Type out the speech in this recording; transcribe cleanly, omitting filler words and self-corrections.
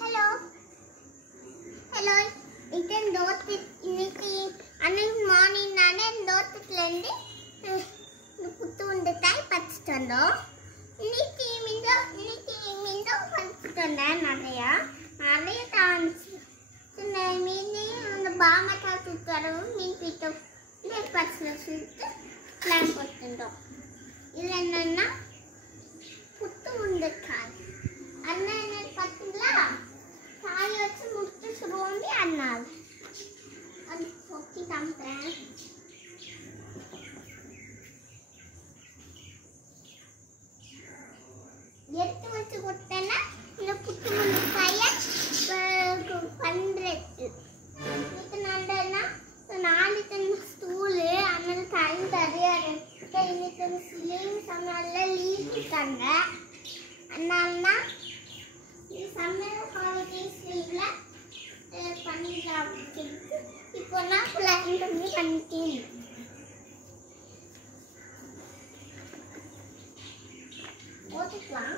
Hello. Hello. Idan dot இன்னைக்கு அன்னைக்கு morning நானே தோட்டத்துல இருந்து புத்து உண்டை பறிச்சிட்டு வந்தோம். இன்னைக்கு மீன் பறிச்சிட்டு வந்தேன். நிறைய தான்ச்சு மீன் அந்த பாமட்டா சுத்தரவும் மீன் பீட்டம் பறிச்சு சுட்டு பிளான் போட்டுருந்தோம். இதில் என்னன்னா புத்து உண்டைக்காய் அண்ணன் என்ன பார்த்தீங்களா காய வச்சு முட்டு சுருவோண்டி அண்ணாள் அது கொத்தி காமிப்பேன். எடுத்து வச்சு கொடுத்தேன்னா இந்த புத்து உண்டைக்காய பண்றது இது நல்லதுன்னா 4 தண்ணி ஸ்டூலு அதனால டைம் தரையாது. இன்னைக்கு லீவ் சமையலில் லீவ் இருக்காங்க. அதனால இது சமையல் ஹாலிடேஸ் லீவில் பண்ணிக்கலாம். இப்போ நான் பிளான் பண்ணி பண்ணிட்டேன். ஓட்டுக்கலாம்.